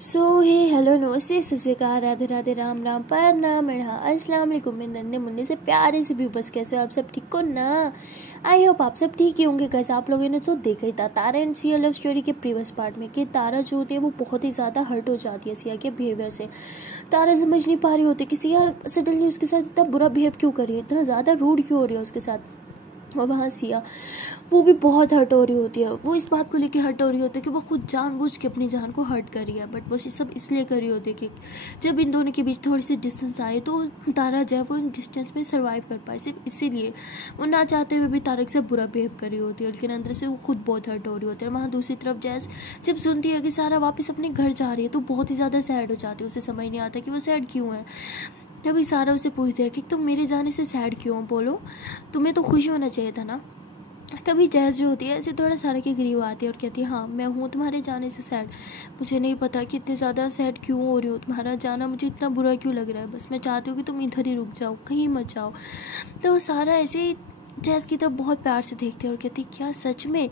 सो हे hello नमस्ते सत श्री अकाल राधे राधे राम राम प्रणाम मढ़ा अस्सलाम वालेकुम मेरे नन्हे मुन्ने से प्यारे से व्यूवर्स। कैसे हो आप सब? ठीक हो ना? आई होप आप सब ठीक ही होंगे। कैसे आप लोगों ने तो देखा ही था तारा एंड सिया लव स्टोरी के प्रीवियस पार्ट में कि तारा जो होती है वो बहुत ही ज़्यादा हर्ट हो जाती है सिया के बिहेवियर से। तारा समझ नहीं पा रही होती कि सिया सडनली उसके साथ इतना बुरा बिहेव क्यों कर रही है, इतना ज़्यादा रूड क्यों हो रही है उसके साथ। और वहाँ सिया वो भी बहुत हर्ट हो रही होती है। वो इस बात को लेके हर्ट हो रही होती है कि वो खुद जानबूझ के अपनी जान को हर्ट कर रही है, बट वो ये सब इसलिए कर रही होती है कि जब इन दोनों के बीच थोड़ी सी डिस्टेंस आए तो तारा जो है वो इन डिस्टेंस में सर्वाइव कर पाए। सिर्फ इसीलिए वो ना चाहते हुए भी तारक से बुरा बिहेव कर रही होती है, लेकिन अंदर से वो खुद बहुत हर्ट हो रही होती है। वहाँ दूसरी तरफ जैस जब सुनती है कि सारा वापस अपने घर जा रही है तो बहुत ही ज़्यादा सैड हो जाती है। उसे समझ नहीं आता कि वो सैड क्यों है। तभी सारा उससे पूछती है कि तुम मेरे जाने से सैड क्यों हो, बोलो, तुम्हें तो खुश होना चाहिए था ना। तभी जैस जो होती है ऐसे थोड़ा सारा के करीब आती है और कहती है हाँ मैं हूँ तुम्हारे जाने से सैड। मुझे नहीं पता कि इतने ज़्यादा सैड क्यों हो रही हो, तुम्हारा जाना मुझे इतना बुरा क्यों लग रहा है, बस मैं चाहती हूँ कि तुम इधर ही रुक जाओ, कहीं मत जाओ। तो सारा ऐसे ही जैस की तरफ बहुत प्यार से देखती है और कहती है क्या सच में।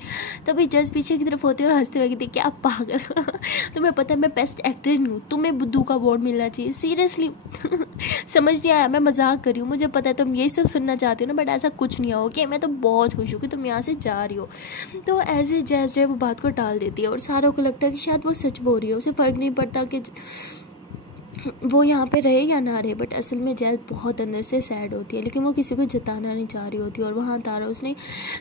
तभी जैस पीछे की तरफ होती है और हंसते हुए कहती क्या पागल तुम्हें पता है मैं बेस्ट एक्टर नहीं हूँ, तुम्हें बुद्धू का अवार्ड मिलना चाहिए, सीरियसली समझ नहीं आया, मैं मजाक कर रही हूँ, मुझे पता है तुम यही सब सुनना चाहती हो ना, बट ऐसा कुछ नहीं हो कि मैं तो बहुत खुश हूँ कि तुम यहाँ से जा रही हो। तो ऐसे जैस जो है वो बात को टाल देती है और सारों को लगता है कि शायद वो सच बोल रही है, उसे फ़र्क नहीं पड़ता कि वो यहाँ पे रहे या ना रहे, बट असल में जैद बहुत अंदर से सैड होती है, लेकिन वो किसी को जताना नहीं चाह रही होती। और वहाँ तारा उसने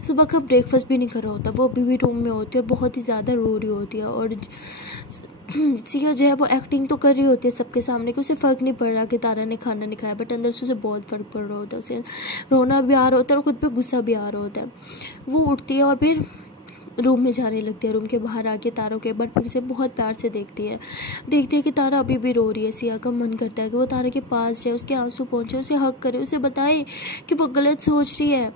सुबह का ब्रेकफास्ट भी नहीं करा होता, वो अभी भी रूम में होती है और बहुत ही ज़्यादा रो रही होती है। और सिया जो है वो एक्टिंग तो कर रही होती है सबके सामने कि उसे फ़र्क नहीं पड़ रहा कि तारा ने खाना नहीं खाया, बट अंदर से उसे बहुत फ़र्क पड़ रहा होता है, उसे रोना भी आ रहा होता है और खुद पे गुस्सा भी आ रहा होता है। वो उठती है और फिर रूम में जाने लगती है। रूम के बाहर आके तारों के एक बार फिर से बहुत प्यार से देखती है कि तारा अभी भी रो रही है। सिया का मन करता है कि वो तारा के पास जाए, उसके आंसू पहुंचे, उसे हक करे, उसे बताए कि वो गलत सोच रही है,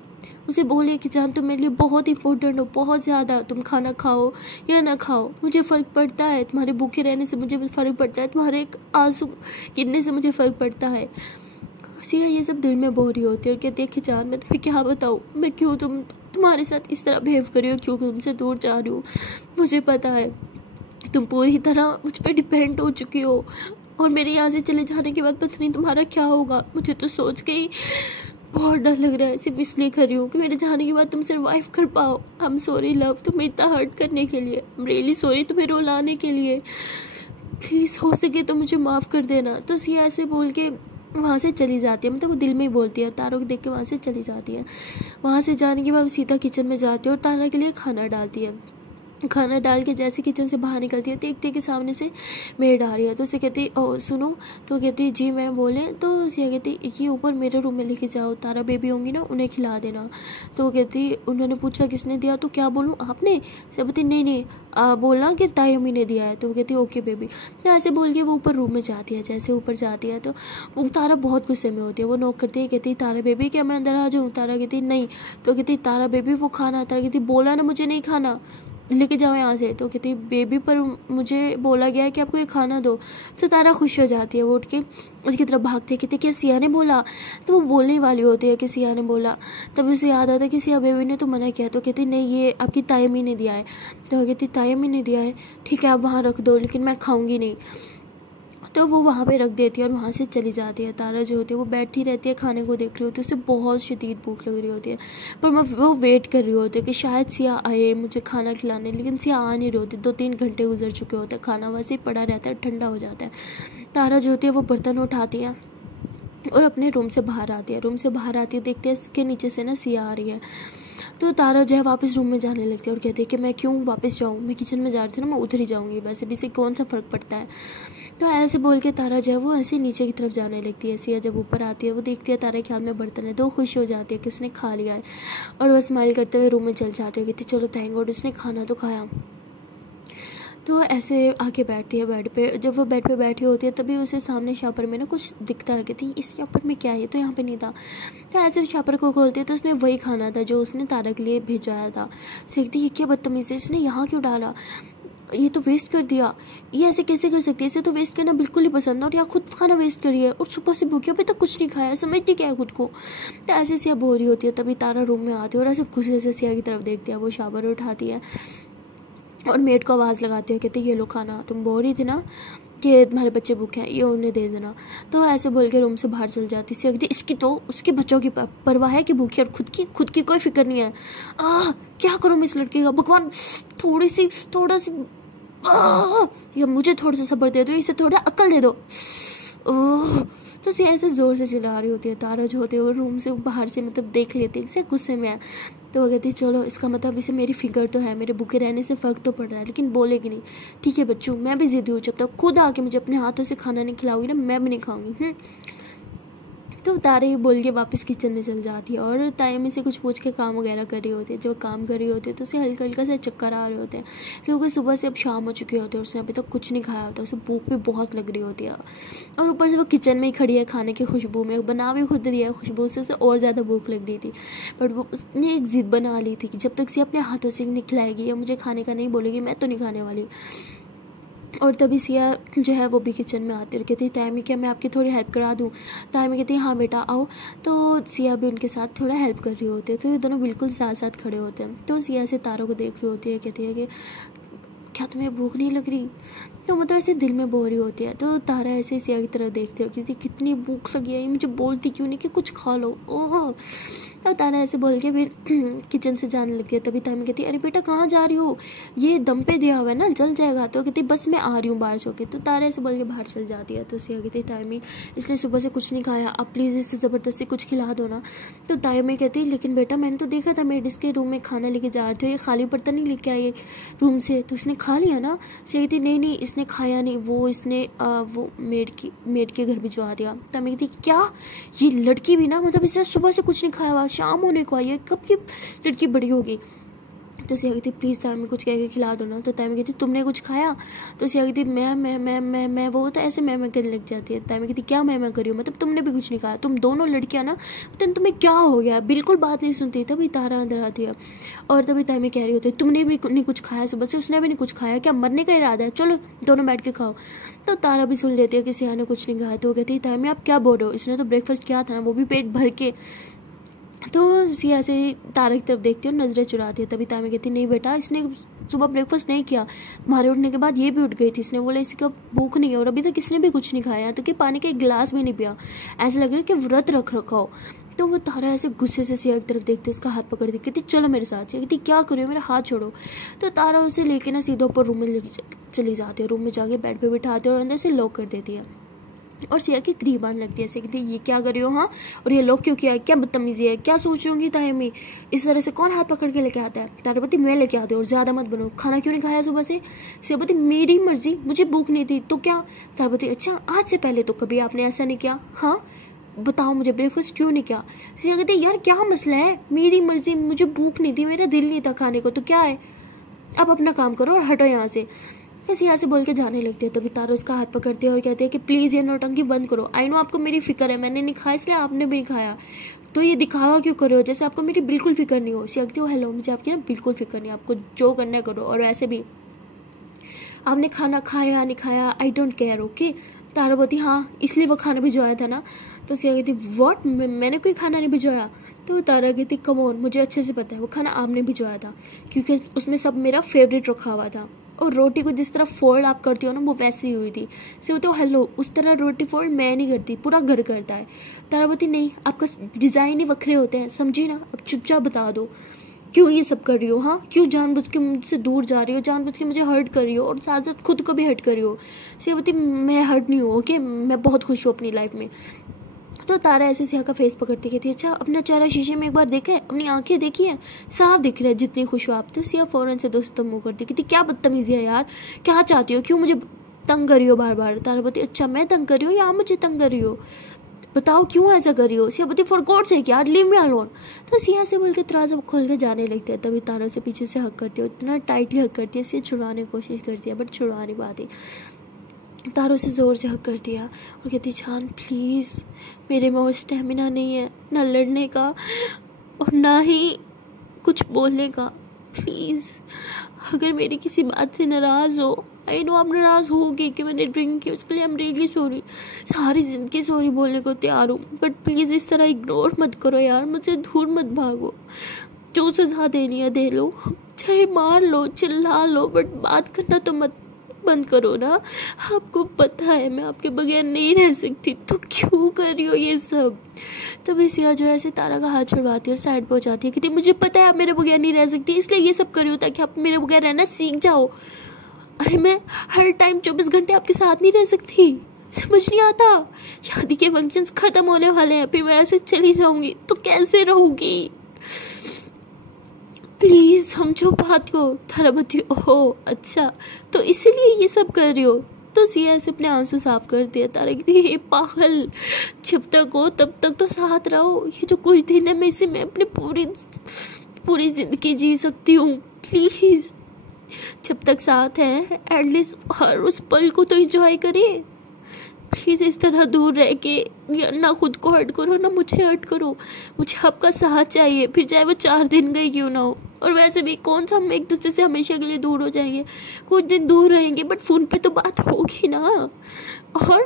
उसे बोले कि जान तुम मेरे लिए बहुत इंपॉर्टेंट हो, बहुत ज़्यादा, तुम खाना खाओ या ना खाओ मुझे फ़र्क पड़ता है, तुम्हारे भूखे रहने से मुझे फ़र्क पड़ता है, तुम्हारे आंसू गिरने से मुझे फ़र्क पड़ता है। सिया ये सब दिल में बो रही होती है और कहती है कि जान मैं तुम्हें क्या बताऊँ, मैं क्यों तुम्हारे साथ इस तरह बिहेव कर रही हो, क्यों तुमसे दूर जा रही हूँ। मुझे पता है तुम पूरी तरह मुझ पर डिपेंड हो चुकी हो और मेरे यहाँ से चले जाने के बाद पता नहीं तुम्हारा क्या होगा। मुझे तो सोच के ही बहुत डर लग रहा है, सिर्फ इसलिए कर रही हूँ कि मेरे जाने के बाद तुम सर्वाइव कर पाओ। आई एम सॉरी लव, तुम्हें इतना हर्ट करने के लिए, आई एम रियली सॉरी तुम्हें रुलाने के लिए, प्लीज़ हो सके तो मुझे माफ़ कर देना। तो सिया ऐसे बोल के वहाँ से चली जाती है, मतलब वो दिल में ही बोलती है, तारों को देख के वहाँ से चली जाती है। वहाँ से जाने के बाद सीधा किचन में जाती है और तारा के लिए खाना डालती है। खाना डाल के जैसे किचन से बाहर निकलती है देखती है कि सामने से मेड आ रही है, तो उसे कहती है ओ सुनो, तो कहती है जी मैं बोले, तो उसे कहती ये ऊपर मेरे रूम में लेके जाओ, तारा बेबी होंगी ना उन्हें खिला देना। तो वो कहती उन्होंने पूछा किसने दिया, तो क्या बोलूँ आपने, से कहती नहीं बोलना कि ताई अम्मी ने दिया है। तो वो कहती ओके बेबी। तो ऐसे बोल के वो ऊपर रूम में जाती है। जैसे ऊपर जाती है तो वो तारा बहुत गुस्से में होती है, वो नॉक करती है, कहती तारा बेबी क्या मैं अंदर आ जाऊँ। तारा कहती नहीं, तो कहती तारा बेबी वो खाना, तारा कहती बोला ना मुझे नहीं खाना, लेके जाओ यहाँ से। तो कहती बेबी पर मुझे बोला गया है कि आपको ये खाना दो। तो तारा खुश हो जाती है, वो उठ के उसकी तरफ भागती है, कहती क्या सिया ने बोला। तो वो बोलने वाली होती है कि सिया ने बोला, तब उसे याद आता है कि सिया बेबी ने तो मना किया। तो कहती नहीं ये आपकी ताई अम्मी ने दिया है। तो कहती ताई अम्मी ने दिया है, ठीक है आप वहाँ रख दो, लेकिन मैं खाऊंगी नहीं। तो वो वहाँ पे रख देती है और वहाँ से चली जाती है। तारा जो होती है वो बैठी रहती है, खाने को देख रही होती है, उसे बहुत शदीद भूख लग रही होती है, पर वो वेट कर रही होती है कि शायद सिया आए मुझे खाना खिलाने, लेकिन सिया आ नहीं रही होती। 2-3 घंटे गुजर चुके होते हैं, खाना वैसे ही पड़ा रहता है, ठंडा हो जाता है। तारा जो होती है वो बर्तन उठाती है और अपने रूम से बाहर आती है। रूम से बाहर आती है, देखते हैं इसके नीचे से ना सिया आ रही है। तो तारा जो है वापस रूम में जाने लगती है और कहती है कि मैं क्यों वापस जाऊँ, मैं किचन में जा रही थी ना, मैं उधर ही जाऊँगी, वैसे भी से कौन सा फ़र्क पड़ता है। तो ऐसे बोल के तारा जो है वो ऐसे नीचे की तरफ जाने लगती है। सिया जब ऊपर आती है वो देखती है तारा के हाथ में बर्तन है, तो वो खुश हो जाती है कि उसने खा लिया है और वह स्माइल करते हुए रूम में चल जाती है, कहती चलो थैंक गॉड उसने खाना तो खाया। तो ऐसे आके बैठती है बेड पे। जब वो बेड पे बैठी होती है तभी उसे सामने शापर में ना कुछ दिखता है, कहती इस शापर में क्या है, तो यहाँ पे नहीं था। तो ऐसे शापर को खोलती है तो उसने वही खाना था जो उसने तारा के लिए भेजाया था। सीखती ये क्या बदतमीज़ी है, इसने यहाँ क्यों डाला, ये तो वेस्ट कर दिया, ये ऐसे कैसे कर सकती है, इसे तो वेस्ट करना बिल्कुल नहीं पसंद, और यहाँ खुद खाना वेस्ट करी है और सुबह से भूखी अभी तक कुछ नहीं खाया, समझती क्या है खुद को। तो ऐसे सिया बोल रही होती है, तभी तारा रूम में आती है और ऐसे गुस्से से सिया की तरफ देखती है। वो शावर उठाती है और मेड को आवाज़ लगाती है, कहती है ये लो खाना, तुम बोल रही थी ना कि तुम्हारे बच्चे भूखे हैं, ये उन्हें दे देना। तो ऐसे बोल के रूम से बाहर चल जाती। सिया कहती इसकी तो उसके बच्चों की परवाह है कि भूखी, और खुद की कोई फिक्र नहीं है। क्या करूँ मैं इस लड़की का, भगवान थोड़ा सी या मुझे थोड़ा सा सब्र दे दो, इसे थोड़ा अक्ल दे दो। तो सिया ऐसे जोर से चिल्ला रही होती है। तारा जो होते हैं वो रूम से बाहर से मतलब देख लेती है, इसे गुस्से में है। तो वो कहती चलो इसका मतलब इसे मेरी फिक्र तो है, मेरे भूखे रहने से फ़र्क तो पड़ रहा है, लेकिन बोलेगी नहीं। ठीक है बच्चों, मैं भी ज़िद्दी हूँ, जब तक खुद आके मुझे अपने हाथों से खाना नहीं खिलाओगी ना, मैं भी नहीं खाऊंगी। तो तारे ही बोल के वापस किचन में चल जाती है। और तायमी से कुछ पूछ के काम वगैरह कर रही होती है। जब काम कर रही होती है तो उसे हल्का हल्का सा चक्कर आ रहे होते हैं, क्योंकि सुबह से अब शाम हो चुकी होती है, उसने अभी तक कुछ नहीं खाया होता, उसे भूख भी बहुत लग रही होती है। और ऊपर से वो किचन में ही खड़ी है, खाने की खुशबू में, बना भी खुद रही है, खुशबू से उसे और ज़्यादा भूख लग रही थी। बट वो उसने एक ज़िद बना ली थी कि जब तक से अपने हाथों से नहीं खिलाएगी या मुझे खाने का नहीं बोलेगी, मैं तो नहीं खाने वाली। और तभी सिया जो है वो भी किचन में आती है, कहती है तायमी क्या मैं आपकी थोड़ी हेल्प करा दूँ। तायमी कहती है हाँ बेटा आओ। तो सिया भी उनके साथ थोड़ा हेल्प कर रही होती है। तो ये दोनों बिल्कुल साथ साथ खड़े होते हैं। तो सिया से तारों को देख रही होती है, कहती है कि क्या तुम्हें भूख नहीं लग रही। तो मतलब ऐसे दिल में बो रही होती है। तो तारा ऐसे सिया की तरफ देखती है, कहती कितनी भूख लगी है, मुझे बोलती क्यों नहीं कि कुछ खा लो। ओह। तो तारा ऐसे बोल के फिर किचन से जाने लगती है। तभी तायमी कहती है अरे बेटा कहाँ जा रही हो, ये दम पे दिया हुआ है ना, जल जाएगा। तो कहती बस मैं आ रही हूँ बाहर से होके। तो तारा ऐसे बोल के बाहर चल जाती है। तो सिया कहती तायमी इसने सुबह से कुछ नहीं खाया, आप प्लीज़ इसे ज़बरदस्ती कुछ खिला दो ना। तो तायमी कहती लेकिन बेटा मैंने तो देखा था मेड इसके रूम में खाना लेके जा रहे थे, ये खाली बर्तन नहीं लेके आई रूम से, तो इसने खा लिया ना। सिया कहती नहीं इसने खाया नहीं, वो इसने वो मेड के घर भिजवा दिया। तायमी कहती क्या, ये लड़की भी ना मतलब इसने सुबह से कुछ नहीं खाया हुआ, शाम होने को आई है, कब की लड़की बड़ी होगी। तो सिया कहती प्लीज़ तायमी कुछ कह के खिला दो ना। तो तायमी कहती तुमने कुछ खाया। तो सिया कहती मैं वो तो ऐसे मैं करने लग जाती है। तायमी कहती क्या मैं करी हूँ, मतलब तुमने भी कुछ नहीं खाया, तुम दोनों लड़कियाँ ना पता तुम्हें क्या हो गया, बिल्कुल बात नहीं सुनती। तभी तारा अंदर आती है और तभी तायमी कह रही होती है तुमने भी नहीं कुछ खाया सुबह से, उसने भी नहीं कुछ खाया, क्या मरने का इरादा है, चलो दोनों बैठ के खाओ। तो तारा भी सुन लेती है कि सिया ने कुछ नहीं खाया। तो वो कहती है तायमी आप क्या बोल रहे हो, इसने तो ब्रेकफास्ट किया था ना, वो भी पेट भर के। तो सिया से तारा की तरफ देखती है और नजरें चुराती है। तभी तायमी कहती नहीं बेटा इसने सुबह ब्रेकफास्ट नहीं किया, तुम्हारे उठने के बाद ये भी उठ गई थी, इसने बोला इसका भूख नहीं है और अभी तक इसने भी कुछ नहीं खाया, तो कि पानी का एक गिलास भी नहीं पिया, ऐसा लग रहा है कि व्रत रख रखा हो। तो वो तारा ऐसे गुस्से से सिया की तरफ देखते उसका हाथ पकड़ दी, कहती चलो मेरे साथ। सिया कहती क्या करो, मेरा हाथ छोड़ो। तो तारा उसे लेके ना सीधा ऊपर रूम में चली जाती है, रूम में जाके बेड पे बिठाती है और अंदर से लॉक कर देती है। और सिया की करीब आने लगती है, ऐसे कहती ये क्या कर रही हो, हाँ और ये लोग क्यों किया है, क्या बदतमीजी है, क्या सोच रही होंगी तायमी, इस तरह से कौन हाथ पकड़ के लेके आता है। तारापति मैं लेके आती हूँ और ज़्यादा मत बनो, खाना क्यों नहीं खाया सुबह से। सियापति मेरी मर्जी, मुझे भूख नहीं थी तो क्या। तारापति अच्छा आज से पहले तो कभी आपने ऐसा नहीं किया, हाँ बताओ मुझे ब्रेकफास्ट क्यों नहीं किया। सिया कहते यार क्या मसला है, मेरी मर्जी, मुझे भूख नहीं थी, मेरा दिल नहीं था खाने को, तो क्या है, अब अपना काम करो और हटो यहाँ से। सिया से बोल के जाने लगती है। तभी तारा उसका हाथ पकड़ती है और कहती है कि प्लीज़ ये नौटंकी बंद करो, आई नो आपको मेरी फिक्र है, मैंने नहीं खाया इसलिए आपने भी खाया, तो ये दिखावा क्यों कर रहे हो जैसे आपको मेरी बिल्कुल फिक्र नहीं हो। सिया कहती हो हेलो मुझे आपकी ना बिल्कुल फिक्र नहीं, आपको जो करना है करो, और वैसे भी आपने खाना खाया नहीं खाया आई डोंट केयर, ओके। तारा बोलती हाँ इसलिए वो खाना भिजवाया था ना। तो सिया कहती व्हाट, मैंने कोई खाना नहीं भिजवाया। तो तारा कहती कम ऑन, मुझे अच्छे से पता है वो खाना आपने भिजवाया था, क्योंकि उसमें सब मेरा फेवरेट रखा हुआ था, और रोटी को जिस तरह फोल्ड आप करती हो ना वो वैसे ही हुई थी। से वो तो हेलो उस तरह रोटी फोल्ड मैं नहीं करती, पूरा घर करता है। तारावती नहीं, आपका डिज़ाइन ही वखरे होते हैं, समझी ना, अब चुपचाप बता दो क्यों ये सब कर रही हो, हाँ क्यों जानबूझ के मुझसे दूर जा रही हो, जानबूझ के मुझे हर्ट कर रही हो और साथ साथ खुद को भी हर्ट कर रही हो। सियावती मैं हर्ट नहीं हूँ, ओके, मैं बहुत खुश हूँ अपनी लाइफ में। तो तारा ऐसे सिया का फेस पकड़ती कहती अच्छा अपना चेहरा शीशे में एक बार देखा है, अपनी आंखें देखी है, साफ दिख रहा है जितनी खुश हो आप। तो सिया फौरन से दोस्तों मुँह करती कहती क्या बदतमीजी है यार, क्या चाहती हो, क्यों मुझे तंग कर रही हो बार बार। तारा बोलती अच्छा मैं तंग कर रही हूँ या आप मुझे तंग कर रही हो, बताओ क्यों ऐसा कर रही हो। सिया बोलती फॉर गॉड सेक यार लीव मी अलोन। तो सिया से बोल के दरवाजा खोल के जाने लगती है। तभी तारा से पीछे से हक करती है, इतना टाइटली हक करती है, सिया छुड़ाने की कोशिश करती है बट छुड़वा नहीं पाती। तारों से ज़ोर से हक करती है और कहती जान प्लीज़ मेरे में और स्टेमिना नहीं है, ना लड़ने का और ना ही कुछ बोलने का, प्लीज़ अगर मेरी किसी बात से नाराज़ हो, आई नो आप नाराज़ होगी कि मैंने ड्रिंक की, उसके लिए आई एम रियली सॉरी, सारी ज़िंदगी सॉरी बोलने को तैयार हूँ, बट प्लीज़ इस तरह इग्नोर मत करो यार, मुझसे दूर मत भागो, जो सज़ा देनी है दे लो, चाहे मार लो, चिल्ला लो, बट बात करना तो मत बंद करो ना। आपको पता है मैं आपके बगैर नहीं रह सकती, तो क्यों कर रही हो ये सब। तभी सिया जो है ऐसे तारा का हाथ छुड़वाती है और साइड पे हो जाती है कि मुझे पता है आप मेरे बगैर नहीं रह सकती, इसलिए ये सब कर रही हो ताकि आप मेरे बगैर रहना सीख जाओ। अरे मैं हर टाइम 24 घंटे आपके साथ नहीं रह सकती, समझ नहीं आता। शादी के फंक्शंस खत्म होने वाले हैं, फिर मैं ऐसे चली जाऊंगी तो कैसे रहूंगी। प्लीज समझो बात को। तारामती ओह अच्छा, तो इसीलिए ये सब कर रही हो। तो सिया से अपने आंसू साफ कर दिया। तारा कहती ये पागल, जब तक हो तब तक तो साथ रहो। ये जो कुछ दिन है मैं इसे मैं अपनी पूरी जिंदगी जी सकती हूँ। प्लीज जब तक साथ है एटलीस्ट हर उस पल को तो एंजॉय करिए। प्लीज इस तरह दूर रह के ना खुद को हर्ट करो ना मुझे हर्ट करो। मुझे आपका साथ चाहिए, फिर चाहे वो 4 दिन गई क्यों ना हो। और वैसे भी कौन सा हम एक दूसरे से हमेशा के लिए दूर हो जाएंगे, कुछ दिन दूर रहेंगे बट फोन पे तो बात होगी ना। और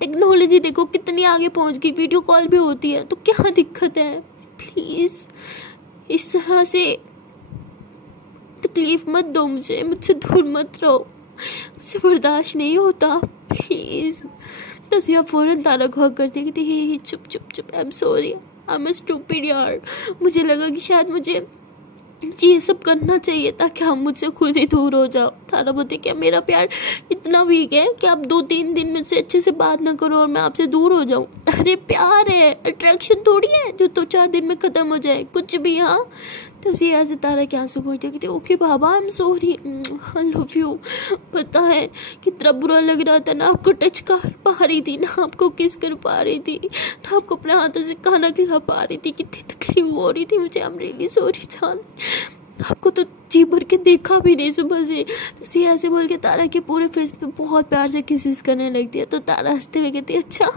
टेक्नोलॉजी देखो कितनी आगे पहुंच गई, वीडियो कॉल भी होती है, तो क्या दिक्कत है। प्लीज इस तरह से तकलीफ मत दो मुझसे दूर मत रहो, मुझे बर्दाश्त नहीं होता प्लीज। तो सिया फौरन तारा को हक करती है कि ही चुप चुप चुप, I am sorry, I am stupid यार। मुझे लगा कि शायद मुझे ये सब करना चाहिए ताकि हम मुझसे खुद ही दूर हो जाओ। तारा बोलती क्या मेरा प्यार इतना वीक है कि आप 2-3 दिन मुझसे अच्छे से बात ना करो और मैं आपसे दूर हो जाऊं। अरे प्यार है, अट्रैक्शन थोड़ी है जो 2-4 दिन में खत्म हो जाए, कुछ भी। हाँ तो सिया से तारा क्या आंसू बोलती है कि okay Baba I am sorry, I love you. पता है कितना बुरा लग रहा था ना, आपको टच कर पा रही थी ना, आपको किस कर पा रही थी ना, आपको अपने हाथों से खाना खिला पा रही थी, कितनी तकलीफ हो रही थी मुझे। आई एम रियली सॉरी जान, आपको तो जी भर के देखा भी नहीं सुबह से। तो सिया ऐसे बोल के तारा के पूरे फेस पे बहुत प्यार से किसिस करने लगती है। तो तारा हंसते हुए कहती है अच्छा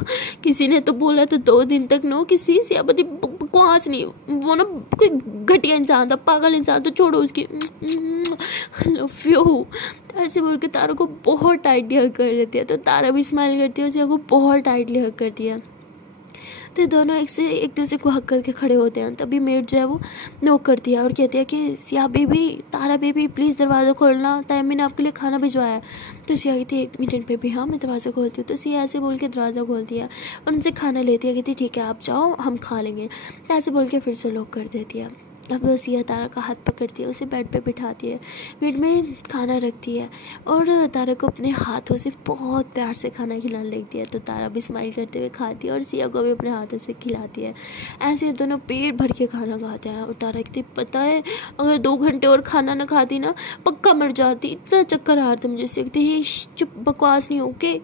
किसी ने तो बोला तो 2 दिन तक नो किसी। सिया बोलती बकवास नहीं, वो ना कोई घटिया इंसान था, पागल इंसान, तो छोड़ो उसकी, लव यू। तो ऐसे बोल के तारा को बहुत टाइटली हग कर देती है। तो तारा भी स्माइल करती है और सिया को बहुत टाइटली हग करती है। तो दोनों एक दूसरे को हक करके खड़े होते हैं। तभी मेड जो है वो नोक करती है और कहती है कि Siya baby, Tara baby please दरवाज़ा खोलना, तैमी ने आपके लिए खाना भिजवाया है। तो सिया कहती है 1 मिनट बेबी, हाँ मैं दरवाज़ा खोलती हूँ। तो सिया ऐसे बोल के दरवाज़ा खोलती है और उनसे खाना लेती है, कहती है ठीक है आप जाओ हम खा लेंगे। ऐसे बोल के फिर से लॉक कर देती है। अब सिया तारा का हाथ पकड़ती है, उसे बेड पे बिठाती है, बेड में खाना रखती है और तारा को अपने हाथों से बहुत प्यार से खाना खिलाने लगती है। तो तारा भी स्माइल करते हुए खाती है और सिया को भी अपने हाथों से खिलाती है। ऐसे दोनों पेट भर के खाना खाते हैं। और तारा कहती पता है अगर 2 घंटे और खाना ना खाती ना पक्का मर जाती, इतना चक्कर आ रहा था मुझे। कहती चुप, बकवास नहीं, ओके।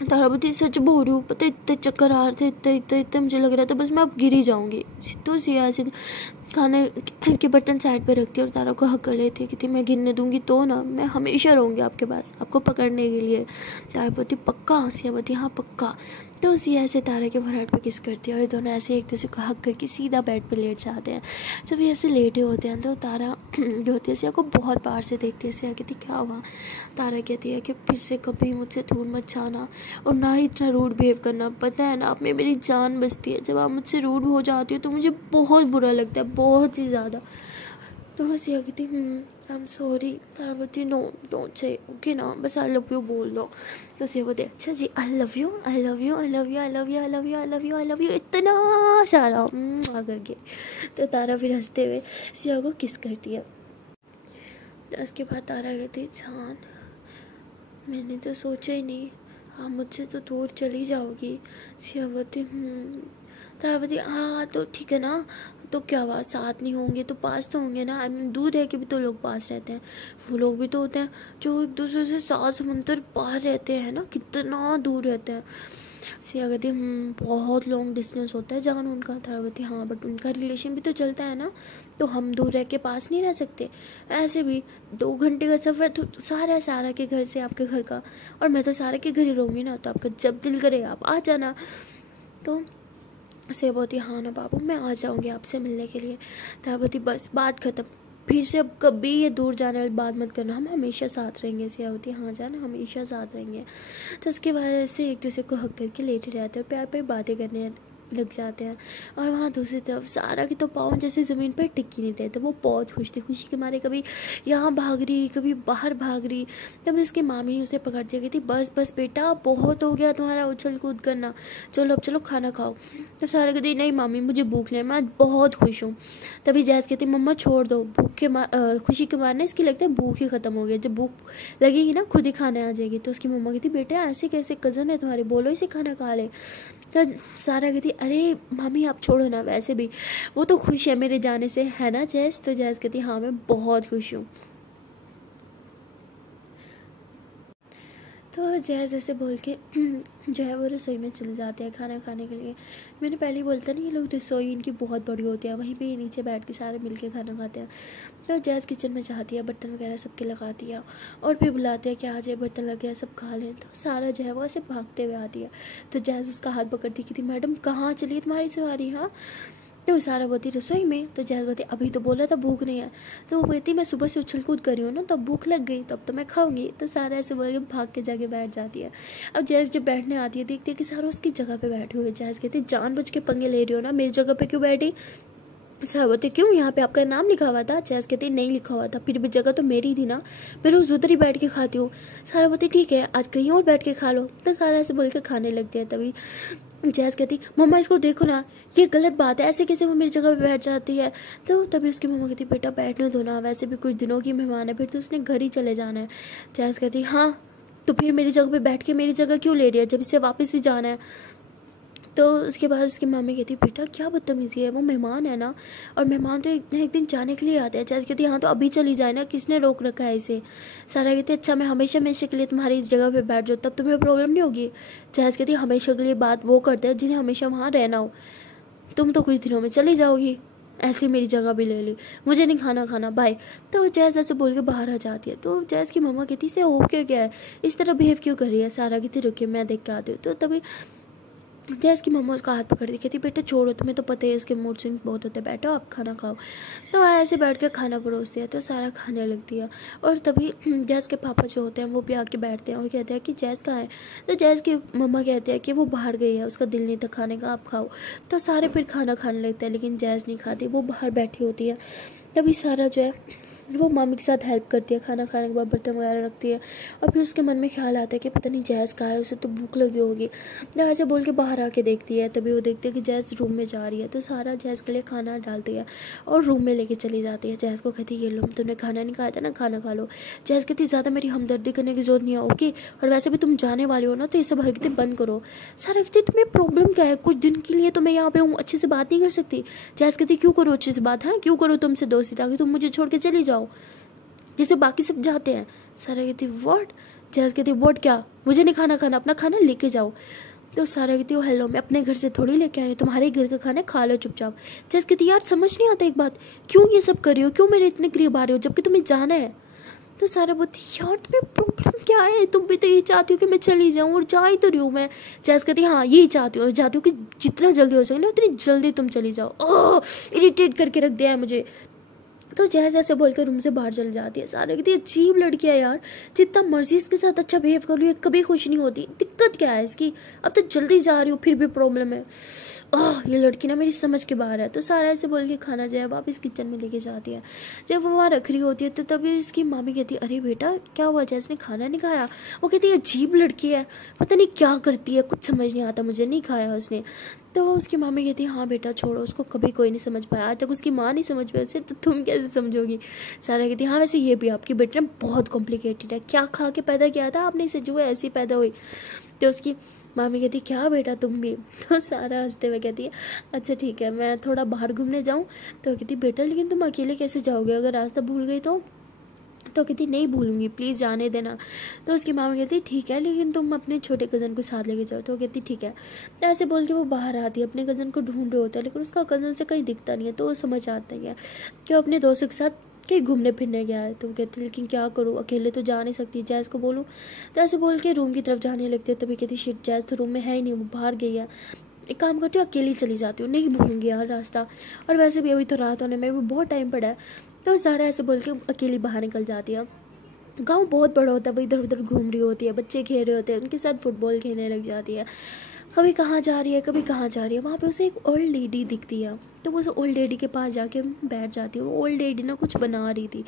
तारा बोलती सच बोल रही हूँ, पता इतने चक्कर आ रहे थे, इतने मुझे लग रहा था बस मैं अब गिर ही जाऊंगी। तो सिया ऐसे खाने के बर्तन साइड पे रखती है और तारा को हक कर लेती है कि मैं गिरने दूंगी तो ना, मैं हमेशा रहूँगी आपके पास आपको पकड़ने के लिए। तारा बोलती पक्का, सिया बोलती हाँ पक्का। तो सिया ऐसे तारा के फोरहेड पे किस करती है और दोनों ऐसे एक दूसरे को हक करके सीधा बेड पे लेट जाते हैं। जब ये ऐसे लेटे होते हैं तो तारा जो होती है सिया को बहुत बार से देखती है। सिया कहती क्या हुआ। तारा कहती है कि फिर से कभी मुझसे दूर मत जाना और ना ही इतना रूड बिहेव करना, पता है ना आप में मेरी जान बचती है, जब आप मुझसे रूड हो जाती हो तो मुझे बहुत बुरा लगता है, बहुत ही ज़्यादा। तो सिया कहती आई एम सॉरी। तारा बोलती नो डोंट से, ओके ना, बस आई लव यू बोल दो। तो सिया बोलती अच्छा जी I love you, I love you, I love you, I love you, I love you, I love you, I love you, इतना सारा करके। तो तारा फिर हंसते हुए सिया को किस करती है। तो उसके बाद तारा कहती जान मैंने तो सोचा ही नहीं आप मुझसे तो दूर चली जाओगी। सिया बोलती तारा बोलती हाँ तो ठीक है ना, तो क्या हुआ साथ नहीं होंगे तो पास तो होंगे ना। आई मीन दूर रह के भी तो लोग पास रहते हैं, वो लोग भी तो होते हैं जो एक दूसरे से 7 समुंदर पार रहते हैं ना, कितना दूर रहते हैं। सिया कहती बहुत लॉन्ग डिस्टेंस होता है जान उनका। तारा बोलती हाँ बट उनका रिलेशन भी तो चलता है ना, तो हम दूर रह के पास नहीं रह सकते। ऐसे भी 2 घंटे का सफ़र तो सारा के घर से आपके घर का, और मैं तो सारा के घर ही रहूँगी ना, तो आपका जब दिल करे आप आ जाना। तो सिया बोलती हाँ ना बाबू मैं आ जाऊँगी आपसे मिलने के लिए। तारा बोलती बस बात खत्म, फिर से अब कभी ये दूर जाने वाली बात मत करना, हम हमेशा साथ रहेंगे। सिया होती हाँ जाना हमेशा साथ रहेंगे। तो उसके बाद से एक दूसरे को हक करके लेटे रहते और प्यार पे बातें करने लग जाते हैं। और वहाँ दूसरी तरफ सारा की तो पाँव जैसे ज़मीन पर टिक ही नहीं रहे थे। वो बहुत खुश थी, खुशी के मारे कभी यहाँ भाग रही, कभी बाहर भाग रही। तब उसकी मामी उसे पकड़ दिया, कहती बस बस बेटा, बहुत हो गया तुम्हारा उछल कूद करना, चलो अब चलो खाना खाओ। तब सारा कहती नहीं मामी मुझे भूख नहीं है, मैं बहुत खुश हूँ। तभी जैस कहती मम्मा छोड़ दो, भूख के खुशी के मारने इसकी लगता है भूख ही ख़त्म हो गया, जब भूख लगेगी ना खुद ही खाने आ जाएगी। तो उसकी मम्मा कहती बेटा ऐसे कैसे, कज़न है तुम्हारी, बोलो इसे खाना खा ले। तो सारा कहती अरे मामी आप छोड़ो ना, वैसे भी वो तो खुश है मेरे जाने से, है ना जैस। तो जैस कहती हाँ मैं बहुत खुश हूँ। तो जैस ऐसे बोल के जो है वो रसोई में चले जाते हैं खाना खाने के लिए। मैंने पहले ही बोलता नहीं, ये लोग रसोई इनकी बहुत बड़ी होती है, वहीं पे नीचे बैठ के सारे मिलके खाना खाते हैं। तो जैस किचन में जाती है, बर्तन वगैरह सबके लगाती है और फिर बुलाते हैं कि आ जाए बर्तन लगे सब खा लें। तो सारा जो है वो ऐसे भागते हुए आती है। तो जैस उसका हाथ पकड़ती कि थी मैडम कहाँ चली तुम्हारी सवारी, हाँ। तो सारा बोलती रसोई में। तो जैस बोलती अभी तो बोला था भूख नहीं है। तो वो कहती मैं सुबह से उछल कूद करी हूँ ना, तब भूख लग गई, तब तो मैं खाऊंगी। तो सारा ऐसे बोल के भाग के जाके बैठ जाती है। अब जैस जब बैठने आती है देखती है कि सारा उसकी जगह पे बैठे हुए। जैस कहती जानबूझ के पंगे ले रही हो ना, मेरी जगह पे क्यों बैठी। सारा बोलते क्यों, यहाँ पे आपका नाम लिखा हुआ था। जैस कहती नहीं लिखा हुआ था, फिर भी जगह तो मेरी थी ना, मैं रोज उधर ही बैठ के खाती हूँ। सारा बोलती ठीक है आज कहीं और बैठ के खा लो। तो सारा ऐसे बोल के खाने लगती है। तभी जैस कहती मम्मा इसको देखो ना, ये गलत बात है, ऐसे कैसे वो मेरी जगह पे बैठ जाती है। तो तभी उसकी मम्मा कहती बेटा बैठने दो ना, वैसे भी कुछ दिनों की मेहमान है, फिर तो उसने घर ही चले जाना है। जैस कहती हाँ तो फिर मेरी जगह पे बैठ के मेरी जगह क्यों ले रही है, जब इसे वापस ही जाना है। तो उसके बाद उसकी मम्मी कहती बेटा क्या बदतमीजी है, वो मेहमान है ना, और मेहमान तो एक दिन जाने के लिए आते हैं। जैस कहती हाँ तो अभी चली जाए ना, किसने रोक रखा है इसे। सारा कहती अच्छा मैं हमेशा हमेशा के लिए तुम्हारी इस जगह पे बैठ जाऊँ, तब तुम्हें प्रॉब्लम नहीं होगी। जैस कहती हमेशा के लिए बात वो करते हैं जिन्हें हमेशा वहाँ रहना हो, तुम तो कुछ दिनों में चली जाओगी, ऐसे मेरी जगह भी ले ली, मुझे नहीं खाना खाना, बाय। तो जैस ऐसे बोल के बाहर आ जाती है। तो जैस की मम्मा कहती इसे हो क्या है, इस तरह बिहेव क्यों कर रही है। सारा कहती रुकिए मैं देख के आती हूँ। तो तभी जैस की मम्मा उसका हाथ पकड़ दी, कहती बेटा छोड़ो, तुम्हें तो पता है उसके मूड स्विंग्स बहुत होते हैं, बैठो आप खाना खाओ। तो ऐसे बैठ कर खाना परोसती है। तो सारा खाने लगती है। और तभी जैस के पापा जो होते हैं वो भी आके बैठते हैं और कहते हैं कि जैस कहाँ है। तो जैस की मम्मा कहते हैं कि वो बाहर गई है, उसका दिल नहीं था खाने का, आप खाओ। तो सारे फिर खाना खाने लगते हैं, लेकिन जैस नहीं खाती, वो बाहर बैठी होती है। तभी सारा जो है वो मामी के साथ हेल्प करती है, खाना खाने के बाद बर्तन वगैरह रखती है। और फिर उसके मन में ख्याल आता है कि पता नहीं जैस कहाँ है, उसे तो भूख लगी होगी। तो ऐसे बोल के बाहर आके देखती है। तभी वो देखती है कि जैस रूम में जा रही है। तो सारा जैस के लिए खाना डालती है और रूम में लेके चली जाती है। जैस को कहती है ये लो तुमने खाना नहीं खाया था ना, खाना खा लो। जैस कहती ज़्यादा मेरी हमदर्दी करने की जरूरत नहीं है ओके, और वैसे भी तुम जाने वाले हो ना, तो ये सब हरकतें बंद करो। सारा कहती तुम्हें प्रॉब्लम क्या है, कुछ दिन के लिए तो मैं यहाँ पे हूँ, अच्छे से बात नहीं कर सकती। जैस कहती क्यों करो अच्छे से बात, हाँ क्यों करो तुमसे दोस्ती, ताकि तुम मुझे छोड़ के चली जाओ जैसे बाकी सब जाते हैं। सारा कहती व्हाट। जैस कहती व्हाट क्या, मुझे नहीं खाना खाना, अपना खाना लेके जाओ। तो सारा कहती हो हेलो मैं अपने घर से थोड़ी लेके आई हूँ, तुम्हारे घर का खाना खा लो चुपचाप। जैस कहती यार समझ नहीं आता एक बात, क्यों ये सब कर रही हो, क्यों मेरे इतने करीब आ रहे हो जबकि तुम्हें जाना है। तो सारा बोलती यार तुम्हें प्रॉब्लम क्या है, तुम भी तो ये चाहती हो कि मैं चली जाऊँ, और जा ही तो रही हूँ मैं। जैस कहती हाँ यही चाहती हूँ, और चाहती हूँ कि जितना जल्दी हो सके ना उतनी जल्दी तुम चली जाओ। ओह इरिटेट करके रख दिया है मुझे। तो जैसे ऐसे बोलकर रूम से बाहर चल जाती है। सारा कहती अजीब लड़की है यार, जितना मर्जी इसके साथ अच्छा बिहेव कर लो, कभी खुश नहीं होती, दिक्कत क्या है इसकी, अब तो जल्दी जा रही हो फिर भी प्रॉब्लम है। ये लड़की ना मेरी समझ के बाहर है। तो सारा ऐसे बोल के खाना जो है वापस किचन में लेके जाती है। जब वो वहाँ रख रही होती है तो तभी इसकी मामी कहती है अरे बेटा क्या हुआ, जैसे ने खाना नहीं खाया। वो कहती है अजीब लड़की है, पता नहीं क्या करती है, कुछ समझ नहीं आता, मुझे नहीं खाया उसने। तो उसकी मामी कहती है हाँ बेटा छोड़ो, उसको कभी कोई नहीं समझ पाया, आज तक उसकी माँ नहीं समझ पाई उसे, तो तुम कैसे समझोगी। सारा कहती है हाँ वैसे ये भी आपकी बेटी ना बहुत कॉम्प्लिकेटेड है, क्या खा के पैदा किया था आपने इसे, जो है ऐसी पैदा हुई। तो उसकी मामी कहती क्या बेटा तुम भी। तो सारा हंसते हुए कहती है अच्छा ठीक है मैं थोड़ा बाहर घूमने जाऊँ। तो कहती बेटा लेकिन तुम अकेले कैसे जाओगे, अगर रास्ता भूल गई तो कहती नहीं भूलूंगी प्लीज़ जाने देना। तो उसकी मामी कहती ठीक है लेकिन तुम अपने छोटे कज़न को साथ लेके जाओ। तो कहती ठीक है। तो ऐसे बोल के वो बाहर आती है, अपने कज़न को ढूंढ रहे होता है, लेकिन उसका कज़न से कहीं दिखता नहीं है। तो वो समझ आता है कि वो अपने दोस्तों के साथ कहीं घूमने फिरने गया है। तो कहती लेकिन क्या करूँ, अकेले तो जा नहीं सकती, जैस को बोलूँ। तो ऐसे बोल के रूम की तरफ जाने लगती है। तभी कहती शिट जैस तो रूम में है ही नहीं, वो बाहर गई है, एक काम करती हूँ अकेली चली जाती हूँ, नहीं भूलूंगी यार रास्ता, और वैसे भी अभी तो रात होने में भी बहुत टाइम पड़ा है। तो सारा ऐसे बोल के अकेली बाहर निकल जाती है। गांव बहुत बड़ा होता है, वो इधर उधर घूम रही होती है, बच्चे खेल रहे होते हैं, उनके साथ फुटबॉल खेलने लग जाती है। कभी कहाँ जा रही है, कभी कहाँ जा रही है। वहाँ पे उसे एक ओल्ड लेडी दिखती है, तो वो उस ओल्ड लेडी के पास जाके बैठ जाती है। वो ओल्ड लेडी ना कुछ बना रही थी,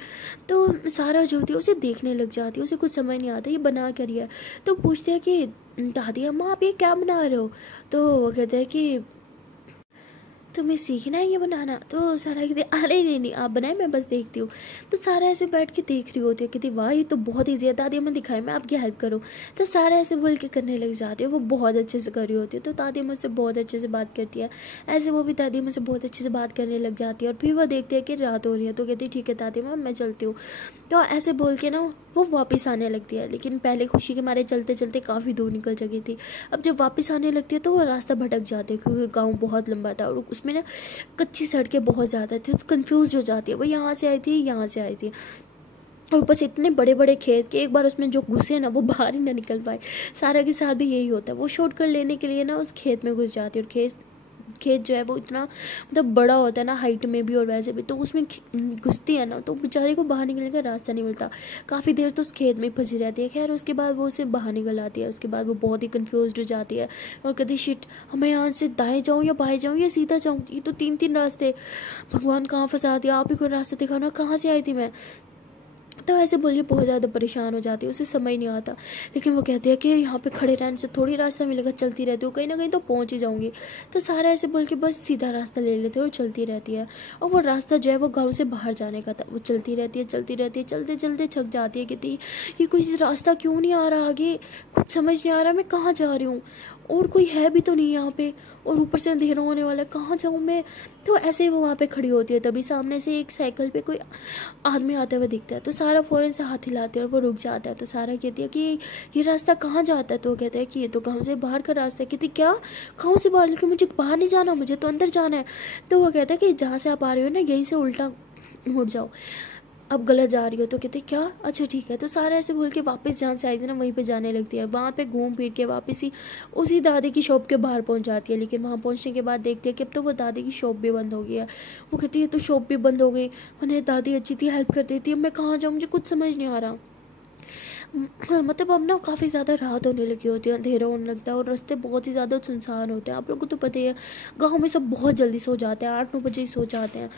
तो सारा जो होती है उसे देखने लग जाती है। उसे कुछ समझ नहीं आता ये बना क्या रही है। तो पूछते हैं कि दादी अम्मा आप ये क्या बना रहे हो। तो वो कहते हैं कि तुम्हें सीखना है ये बनाना। तो सारा कहती अरे नहीं नहीं आप बनाए, मैं बस देखती हूँ। तो सारा ऐसे बैठ के देख रही होती है, कहती वाह ये तो बहुत ईजी है दादी अम्मा दिखाए, मैं आपकी हेल्प करूँ। तो सारा ऐसे बोल के करने लग जाती है। वो बहुत अच्छे से कर रही होती है, तो दादी अम्मा से बहुत अच्छे से बात करती है। ऐसे वो भी दादी अम्मा से बहुत अच्छे से बात करने लग जाती है। और फिर वो देखती है कि रात हो रही है, तो कहती है ठीक है दादी अम्मा मैं चलती हूँ। तो ऐसे बोल के ना वो वापस आने लगती है, लेकिन पहले खुशी के मारे चलते चलते काफ़ी दूर निकल चुकी थी। अब जब वापस आने लगती है तो वो रास्ता भटक जाती है, क्योंकि गांव बहुत लंबा था और उसमें ना कच्ची सड़कें बहुत ज़्यादा थी, तो कंफ्यूज हो जाती है। वो यहाँ से आई थी, यहाँ से आई थी, और बस इतने बड़े बड़े खेत के एक बार उसमें जो घुसे ना वो बाहर ही ना निकल पाए। सारा के साथ भी यही होता है, वो शॉर्टकट लेने के लिए ना उस खेत में घुस जाती है। और खेत जो है वो इतना मतलब बड़ा होता है ना हाइट में भी और वैसे भी, तो उसमें घुसती है ना तो बेचारे को बाहर निकलने का रास्ता नहीं मिलता। काफ़ी देर तो उस खेत में फंसी रहती है। खैर उसके बाद वो उसे बाहर निकल आती है। उसके बाद वो बहुत ही कंफ्यूज हो जाती है और कहती शिट मैं यहाँ से दाएं जाऊँ या बाएं जाऊँ या सीधा जाऊँ, ये तो तीन तीन रास्ते, भगवान कहाँ फंसा दिया, आप ही कोई रास्ता दिखाओ ना, कहाँ से आई थी मैं। तो ऐसे बोलिए बहुत ज़्यादा परेशान हो जाती है, उसे समझ नहीं आता। लेकिन वो कहती है कि यहाँ पे खड़े रहने से थोड़ी रास्ता मिलेगा, चलती रहती हूँ कहीं ना कहीं तो पहुँच ही जाऊँगी। तो सारा ऐसे बोल के बस सीधा रास्ता ले लेते हैं और चलती रहती है। और वो रास्ता जो है वो गाँव से बाहर जाने का था। वो चलती रहती है चलती रहती है, चलते चलते थक जाती है। कहती ये कोई रास्ता क्यों नहीं आ रहा आगे, कुछ समझ नहीं आ रहा मैं कहाँ जा रही हूँ, और कोई है भी तो नहीं यहाँ पे, और ऊपर से अंधेरा होने वाला है, कहाँ जाऊँ मैं। तो ऐसे ही वो वहाँ पे खड़ी होती है, तभी सामने से एक साइकिल पे कोई आदमी आता हुआ दिखता है। तो सारा फ़ौरन से हाथ हिलाते हैं और वो रुक जाता है। तो सारा कहती है कि ये रास्ता कहाँ जाता है। तो वो कहता है कि ये तो गाँव से बाहर का रास्ता है। कहती क्या गाँव से बाहर, लेकिन मुझे बाहर नहीं जाना, मुझे तो अंदर जाना है। तो वो कहता है कि जहाँ से आप आ रहे हो ना यहीं से उल्टा मुड़ जाओ, अब गलत जा रही हो। तो कहते क्या अच्छा ठीक है। तो सारा ऐसे बोल के वापस जहाँ से आई थी ना वहीं पे जाने लगती है। वहाँ पे घूम फिर के वापस ही उसी दादी की शॉप के बाहर पहुँच जाती है। लेकिन वहाँ पहुँचने के बाद देखती है कि अब तो वो दादी की शॉप भी बंद हो गई है। वो कहती है तो शॉप भी बंद हो गई, उन्हें दादी अच्छी थी हेल्प कर देती है, अब मैं कहाँ जाऊँ मुझे कुछ समझ नहीं आ रहा। मतलब अब ना काफ़ी ज़्यादा रात होने लगी होती है, अंधेरा होने लगता है और रास्ते बहुत ही ज़्यादा सुनसान होते हैं। आप लोगों को तो पता ही है गाँव में सब बहुत जल्दी सो जाते हैं, 8-9 बजे ही सो जाते हैं।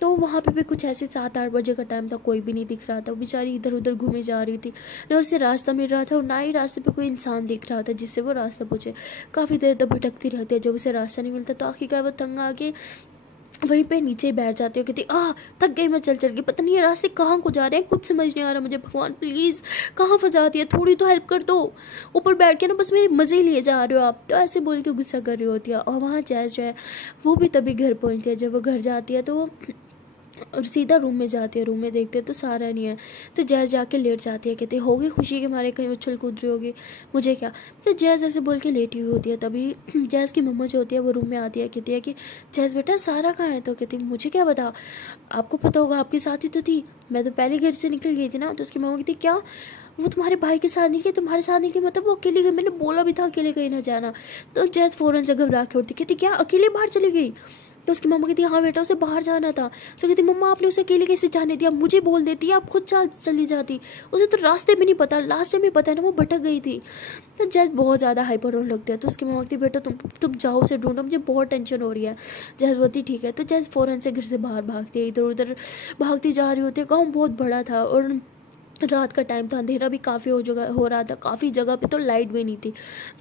तो वहाँ पे भी कुछ ऐसे 7-8 बजे का टाइम था, कोई भी नहीं दिख रहा था। वो बेचारी इधर उधर घूमे जा रही थी, ना उसे रास्ता मिल रहा था और ना ही रास्ते पे कोई इंसान दिख रहा था जिससे वो रास्ता पूछे। काफ़ी देर तक भटकती रहती है, जब उसे रास्ता नहीं मिलता तो आखिरकार वो तंग आके वहीं पे नीचे बैठ जाती हो। कहती थक गई मैं चल चल के, पता नहीं ये रास्ते कहाँ को जा रहे हैं, कुछ समझ नहीं आ रहा मुझे, भगवान प्लीज़ कहाँ फंसाती है, थोड़ी तो हेल्प कर दो, ऊपर बैठ के ना बस मेरे मज़े लिए जा रहे हो आप। तो ऐसे बोल के गुस्सा कर रही होती है। और वहाँ जैज़ जो है वो भी तभी घर पहुँचती है। जब वो घर जाती है तो वो और सीधा रूम में जाती है। रूम में देखते हैं तो सारा नहीं है। तो जैज़ जाके लेट जाती है, कहती होगी खुशी के मारे कहीं उछल कूद रही होगी, मुझे क्या। तो जैज़ ऐसे बोल के लेटी हुई होती है। तभी जैज़ की मम्मा जो होती है वो रूम में आती है, कहती है कि जैज़ बेटा सारा कहाँ है। तो कहती मुझे क्या पता, आपको पता होगा आपके साथ ही तो थी, मैं तो पहले घर से निकल गई थी ना। तो उसकी मम्मा कहती क्या वो तुम्हारे भाई के साथ नहीं गई, तुम्हारे साथ नहीं गई, मतलब वो अकेले गई, मैंने बोला भी था अकेले कहीं ना जाना। तो जैज़ फ़ौरन से घबरा के उठती, कहती क्या अकेले बाहर चली गई। तो उसकी मम्मा कहती हाँ बेटा उसे बाहर जाना था। तो कहती मम्मा आपने उसे अकेले कैसे जाने दिया, मुझे बोल देती आप खुद चली जाती, उसे तो रास्ते भी नहीं पता, लास्ट टाइम भी पता है ना वो भटक गई थी। तो जैस बहुत ज़्यादा हाइपर होने लगते हैं। तो उसकी मम्मा कहती बेटा तुम जाओ उसे ढूंढो, मुझे बहुत टेंशन हो रही है। जैस बोलती ठीक है। तो जैस फ़ौरन से घर से बाहर भागती है, इधर उधर भागती जा रही होती है। गाँव बहुत बड़ा था और रात का टाइम था, अंधेरा भी काफ़ी हो रहा था, काफ़ी जगह पे तो लाइट भी नहीं थी।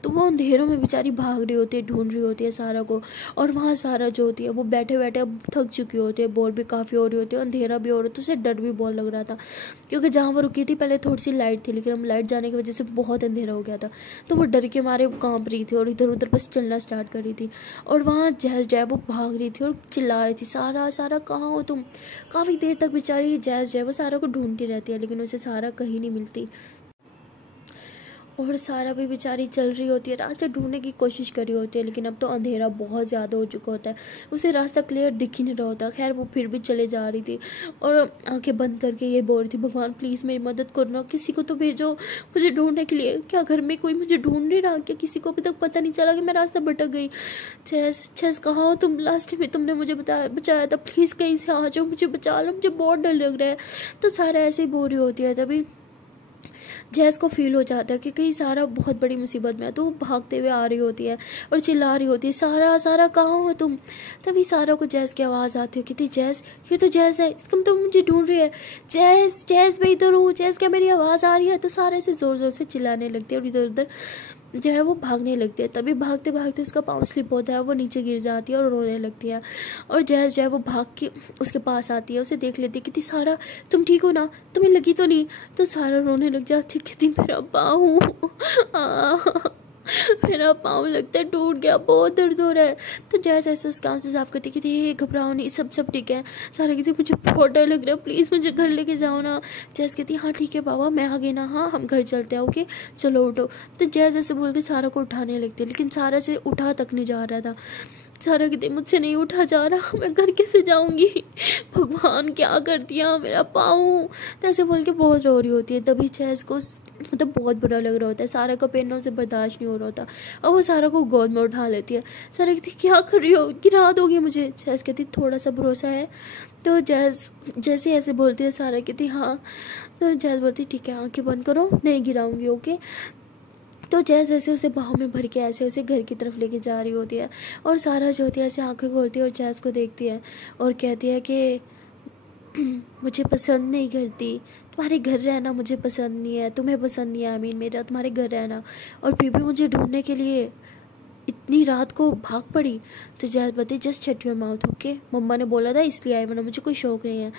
तो वो अंधेरों में बेचारी भाग रही होती है, ढूंढ रही होती है सारा को। और वहाँ सारा जो होती है वो बैठे बैठे अब थक चुकी होती है, बोर भी काफ़ी हो रही होती है, अंधेरा भी हो रहा है। तो उसे डर भी बहुत लग रहा था, क्योंकि जहाँ वो रुकी थी पहले थोड़ी सी लाइट थी, लेकिन हम लाइट जाने की वजह से बहुत अंधेरा हो गया था। तो वो डर के मारे काँप रही थी और इधर उधर बस चलना स्टार्ट कर रही थी। और वहाँ जैज़ जो है वो भाग रही थी और चिल्ला रही थी सारा सारा कहाँ हो तुम। काफ़ी देर तक बेचारी जैज़ जो है वो सारा को ढूंढती रहती है, लेकिन उसे सारा कहीं नहीं मिलती। और सारा भी बेचारी चल रही होती है, रास्ते ढूंढने की कोशिश कर रही होती है, लेकिन अब तो अंधेरा बहुत ज़्यादा हो चुका होता है, उसे रास्ता क्लियर दिख ही नहीं रहा होता। खैर वो फिर भी चले जा रही थी और आंखें बंद करके ये बोल रही थी भगवान प्लीज़ मेरी मदद करना, किसी को तो भेजो मुझे ढूंढने के लिए। क्या घर में कोई मुझे ढूंढ नहीं रहा, क्या किसी को अभी तक पता नहीं चला कि मैं रास्ता भटक गई। छेस कहाँ हो तुम, लास्ट में तुमने मुझे बचाया था, प्लीज़ कहीं से आ जाओ, मुझे बचा लो, मुझे बहुत डर लग रहा है। तो सारा ऐसे ही बोल रही होती है। तभी जैस को फील हो जाता है कि कहीं सारा बहुत बड़ी मुसीबत में है, तो वो भागते हुए आ रही होती है और चिल्ला रही होती है, सारा सारा कहाँ हो तुम। तभी सारा को जैस की आवाज़ आती है, कहती जैस ये तो जैस है, इसका मतलब मुझे ढूंढ रही है। जैस जैस मैं इधर हूँ, जैस क्या मेरी आवाज़ आ रही है। तो सारे से ज़ोर ज़ोर से चिल्लाने लगती है और इधर उधर जो है वो भागने लगती है। तभी भागते भागते उसका पाँव स्लिप होता है, वो नीचे गिर जाती है और रोने लगती है। और जैस जो है वो भाग के उसके पास आती है, उसे देख लेती है, कहती सारा तुम ठीक हो ना, तुम्हें लगी तो नहीं। तो सारा रोने लग जाती, कहती मेरा पाँव मेरा पाँव लगता है टूट गया, बहुत दर्द हो रहा है। तो जैसे ऐसे उसका आंसू साफ करती, कहती घबराओ नहीं, सब ठीक है। सारा कहती मुझे बहुत डर लग रहा है, प्लीज़ मुझे घर लेके जाओ ना। जैस कहती हाँ ठीक है बाबा, मैं आ गई ना, हाँ हम घर चलते हैं, ओके चलो उठो। तो जैस ऐसे बोल के सारा को उठाने लगती है, लेकिन सारा से उठा तक नहीं जा रहा था। सारा कहती मुझसे नहीं उठा जा रहा, मैं घर कैसे जाऊंगी, भगवान क्या कर दिया मेरा पाँव। तो ऐसे बोल के बहुत रो रही होती है। तभी जैस को मतलब बहुत बुरा लग रहा होता है, सारा का पेन उसे बर्दाश्त नहीं हो रहा होता और वो सारा को गोद में उठा लेती है। सारा कहती क्या कर रही हो, गिरा दोगी मुझे। जैस कहती थोड़ा सा भरोसा है। तो जैस जैसे ऐसे बोलती है, सारा कहती हाँ। तो जैस बोलती ठीक है आंखें बंद करो, नहीं गिराऊंगी, ओके। तो जैस ऐसे उसे बाहों में भर के ऐसे उसे घर की तरफ लेके जा रही होती है और सारा जो होती है ऐसे आंखें खोलती है और जैस को देखती है और कहती है कि मुझे पसंद नहीं करती, तुम्हारे घर रहना मुझे पसंद नहीं है, तुम्हें पसंद नहीं है, आई मीन मेरा तुम्हारे घर रहना, और फिर भी मुझे ढूंढने के लिए इतनी रात को भाग पड़ी। तो Jayavati just shut your mouth, okay, मम्मा ने बोला था इसलिए आई, वरना मुझे कोई शौक नहीं है।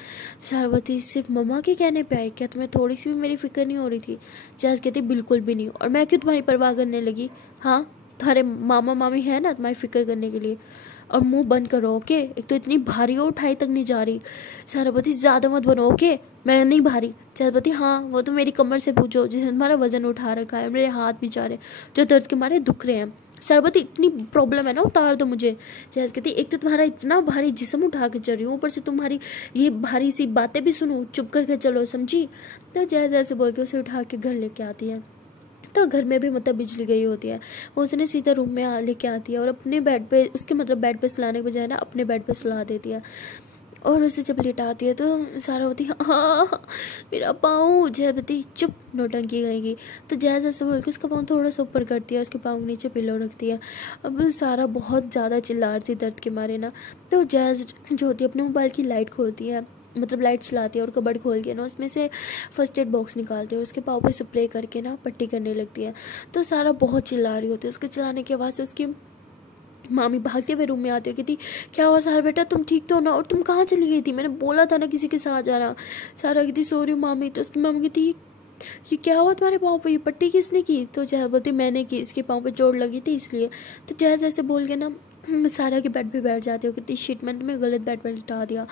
जयावती सिर्फ मम्मा के कहने पे आई, क्या तुम्हें थोड़ी सी भी मेरी फिक्र नहीं हो रही थी। जयाज कहती बिल्कुल भी नहीं, और मैं क्यों तुम्हारी परवाह करने लगी, हाँ तुम्हारे मामा मामी है ना तुम्हारी फिक्र करने के लिए। और मुंह बंद करो, ओके, एक तो इतनी भारी हो उठाई तक नहीं जा रही। सरस्वती ज्यादा मत बनो, ओके, मैं नहीं भारी। सरस्वती हाँ वो तो मेरी कमर से पूछो जिसने तुम्हारा वजन उठा रखा है, मेरे हाथ भी जा रहे जो दर्द के मारे दुख रहे हैं। सरस्वती इतनी प्रॉब्लम है ना, उतार दो मुझे। जैस कहती एक तो तुम्हारा इतना भारी जिस्म उठा के चल रही हूँ, ऊपर से तुम्हारी ये भारी सी बातें भी सुनूं, चुप करके चलो, समझी। तो जैसे ऐसे बोल के उसे उठा के घर लेके आती है। तो घर में भी मतलब बिजली गई होती है, वो उसने सीधा रूम में लेके आती है और अपने बेड पे उसके मतलब बेड पे सुलाने के बजाय ना अपने बेड पे सुला देती है। और उसे जब लिटाती है तो सारा होती है हाँ मेरा पाँव। जयवती चुप, नौटंकी करेगी। तो जैज ऐसे बोल के उसका पाँव थोड़ा सा ऊपर करती है, उसके पाँव के नीचे पिलो रखती है। अब सारा बहुत ज़्यादा चिल्ला रही थी दर्द के मारे ना। तो जैज जो होती है अपने मोबाइल की लाइट खोलती है, मतलब लाइट चलाती है और कबर्ड खोल के ना उसमें से फर्स्ट एड बॉक्स निकालती है और उसके पाँव पे स्प्रे करके ना पट्टी करने लगती है। तो सारा बहुत चिल्ला रही होती है, उसके चिल्लाने की आवाज़ से उसकी मामी भागते हुए रूम में आती है, कहती क्या हुआ सारा बेटा, तुम ठीक तो हो ना, और तुम कहाँ चली गई थी, मैंने बोला था ना किसी के साथ जाना। सारा कहती सो रही हूँ मामी। तो उसकी मामी कहती ये क्या हुआ तुम्हारे पाँव पे, ये पट्टी किसने की। तो जया बोलती मैंने की, इसके पाँव पे चोट लगी थी इसलिए। तो जया जैसे बोल के ना सारा के बेड पे बैठ जाती हो, कितनी शिट, मैंने तुम्हें गलत बेड पर लिटा दिया।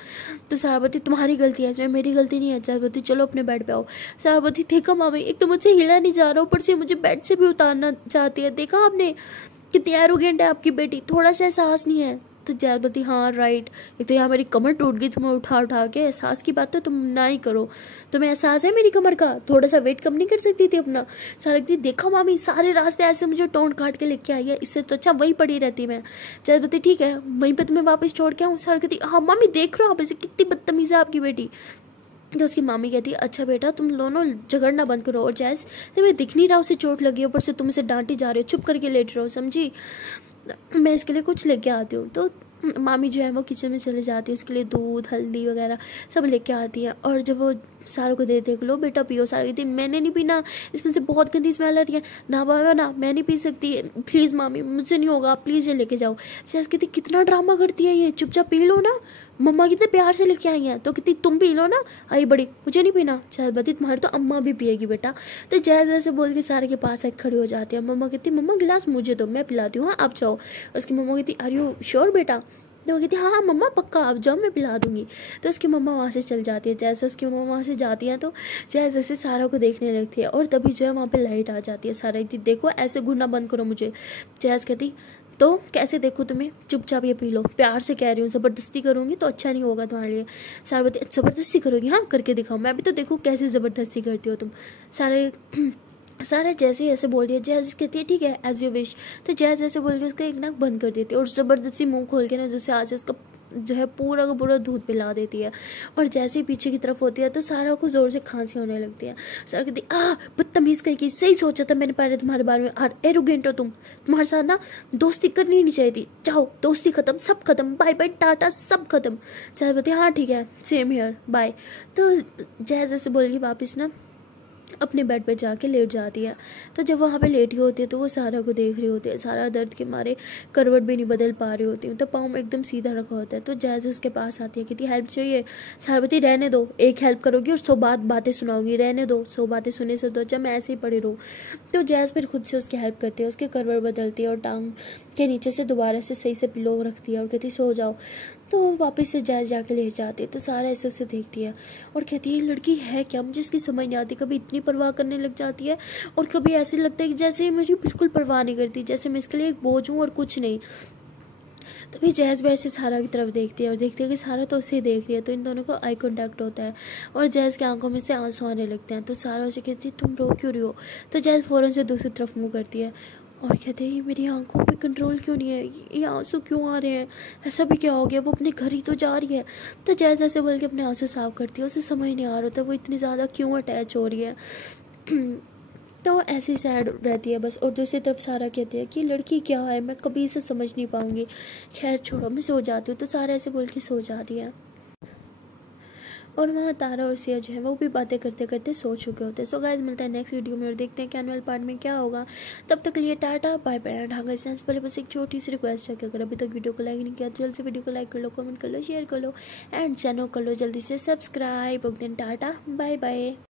तो सारावती तुम्हारी गलती है, इसमें मेरी गलती नहीं है। सारावती चलो अपने बेड पे आओ। सारावती देखा मामी, एक तो मुझसे हिला नहीं जा रहा, ऊपर से मुझे बेड से भी उतारना चाहती है, देखा आपने कितनी एरोगेंट है आपकी बेटी, थोड़ा सा एहसास नहीं है। तो जयावती हाँ राइट, एक तो यहाँ मेरी कमर टूट गई तुम्हें उठा उठा के, एहसास की बात तो तुम ना ही करो, तुम्हें एहसास है मेरी कमर का, थोड़ा सा वेट कम नहीं कर सकती थी अपना। सारकती देखा मामी सारे रास्ते ऐसे मुझे टोंट काट के लेके आई है, इससे तो अच्छा वहीं पड़ी रहती मैं। जयावती ठीक है वहीं पे तुम्हें वापस छोड़ के आऊँ। सारकती हाँ मामी देख रहे हो आप, ऐसे कितनी बदतमीज है आपकी बेटी। तो उसकी मामी कहती है अच्छा बेटा तुम दोनों झगड़ना बंद करो, और जैस तुम्हें दिख नहीं रहा उसे चोट लगी है, ऊपर से तुम उसे डांटी जा रहे हो, चुप करके लेट रहो, समझी, मैं इसके लिए कुछ लेके आती हूँ। तो मामी जो है वो किचन में चले जाती है, उसके लिए दूध हल्दी वगैरह सब लेके आती है। और जब वो सारों को दे लो बेटा पियो, सारा कहती मैंने नहीं पीना, इसमें से बहुत गंदी स्मेल आ रही है, ना बाबा ना मैं नहीं पी सकती, प्लीज़ मामी मुझसे नहीं होगा, प्लीज़ ये लेके जाओ। जैसे कहती कितना ड्रामा करती है ये, चुपचाप पी लो ना, मम्मा कितने प्यार से लेके आई हैं। तो कितनी तुम पी लो ना, आई बड़ी मुझे नहीं पीना। जयवती तुम्हारी तो अम्मा भी पिएगी बेटा। तो जैसे बोल के सारे के पास एक खड़ी हो जाती है। मम्मा कहती मम्मा गिलास मुझे दो, मैं पिलाती हूँ, आप जाओ। उसकी मम्मा कहती आर यू श्योर बेटा। तो वो कहती हाँ हाँ मम्मा पक्का आप जाओ मैं पिला दूंगी। तो उसकी मम्मा वहाँ से चल जाती है। जैसे उसकी मम्मा वहाँ से जाती है तो जैसे सारा को देखने लगती है, और तभी जो है वहाँ पे लाइट आ जाती है। सारा कहती देखो ऐसे घूरना बंद करो मुझे। जैस कहती तो कैसे देखो तुम्हें, चुपचाप ये पी लो, प्यार से कह रही हूँ, ज़बरदस्ती करूँगी तो अच्छा नहीं होगा तुम्हारे लिए। सारा ज़बरदस्ती करोगी, हाँ करके दिखाओ, मैं भी तो देखूँ कैसे ज़बरदस्ती करती हो तुम। सारा जैसे ऐसे बोल दिया। जैस कहती है ठीक है एज यू विश। तो जैस ऐसे बोल के उसका एक नाक बंद कर देती है और ज़बरदस्ती मुंह खोल के ना दूसरे हाथ से उसका जो है पूरा का पूरा दूध पिला देती है। और जैसे ही पीछे की तरफ होती है तो सारा को जोर से खांसी होने लगती है। सारा कहती बदतमीज कहीं की, सही सोचा था मैंने पहले तुम्हारे बारे में, और एरोगेंट हो तुम, तुम्हारे साथ ना दोस्ती करनी ही नहीं चाहिए थी, जाओ दोस्ती खत्म, सब खत्म, बाय बाय टाटा, सब खत्म। जैज बोलती हाँ ठीक है, सेम हियर, बाय। तो जैज ऐसे बोल के वापस ना अपने बेड पे जाके लेट जाती है। तो जब वहाँ पे लेटी होती है तो वो सारा को देख रही होती है। सारा दर्द के मारे करवट भी नहीं बदल पा रही होती है, तो पाँव में एकदम सीधा रखा होता है। तो जैज उसके पास आती है, कहती हेल्प चाहिए। सारा बोलती रहने दो, एक हेल्प करोगी और 100 बातें सुनाऊंगी, रहने दो, 100 बातें सुनने से तो अच्छा मैं ऐसे ही पड़े रहूँ। तो जैज फिर खुद से उसकी हेल्प करती है, उसके करवट बदलती है और टांग के नीचे से दोबारा से सही से पिलो रखती है और कहती सो जाओ। तो वापस से जैज जाके ले जाती है। तो सारा ऐसे उसे देखती है और कहती है ये लड़की है क्या, मुझे इसकी समझ नहीं आती, कभी इतनी परवाह करने लग जाती है और कभी ऐसे लगता है कि जैसे मुझे बिल्कुल परवाह नहीं करती, जैसे मैं इसके लिए एक बोझ हूँ और कुछ नहीं। तभी जैज भी ऐसे सारा की तरफ देखती है और देखती है कि सारा तो उसे देख रही है। तो इन दोनों को आई कांटेक्ट होता है और जैज की आंखों में से आंसू आने लगते हैं। तो सारा उसे कहती है तुम रो क्यों रही हो। तो जैज फ़ौरन से दूसरी तरफ मुँह करती है और कहते हैं ये मेरी आंखों पे कंट्रोल क्यों नहीं है, ये आंसू क्यों आ रहे हैं, ऐसा भी क्या हो गया, वो अपने घर ही तो जा रही है। तो जैज ऐसे बोल के अपने आंसू साफ करती है। उसे समझ नहीं आ रहा था वो इतनी ज़्यादा क्यों अटैच हो रही है। तो ऐसी सैड रहती है बस। और दूसरी तरफ सारा कहती है कि लड़की क्या है, मैं कभी इसे समझ नहीं पाऊंगी, खैर छोड़ो मैं सो जाती हूँ। तो सारा ऐसे बोल के सो जाती है और वहाँ तारा और सिया जो है वो भी बातें करते करते सो चुके होते हैं। सो गाइस मिलता है नेक्स्ट वीडियो में और देखते हैं कि एनुअल पार्ट में क्या होगा। तब तक के लिए टाटा बाय बाय। ढाका सेंस पहले बस एक छोटी सी रिक्वेस्ट है कि अगर अभी तक वीडियो को लाइक नहीं किया तो जल्द से वीडियो को लाइक कर लो, कमेंट कर लो, शेयर कर लो एंड चैनल कर लो जल्दी से सब्सक्राइब। Tata bye bye.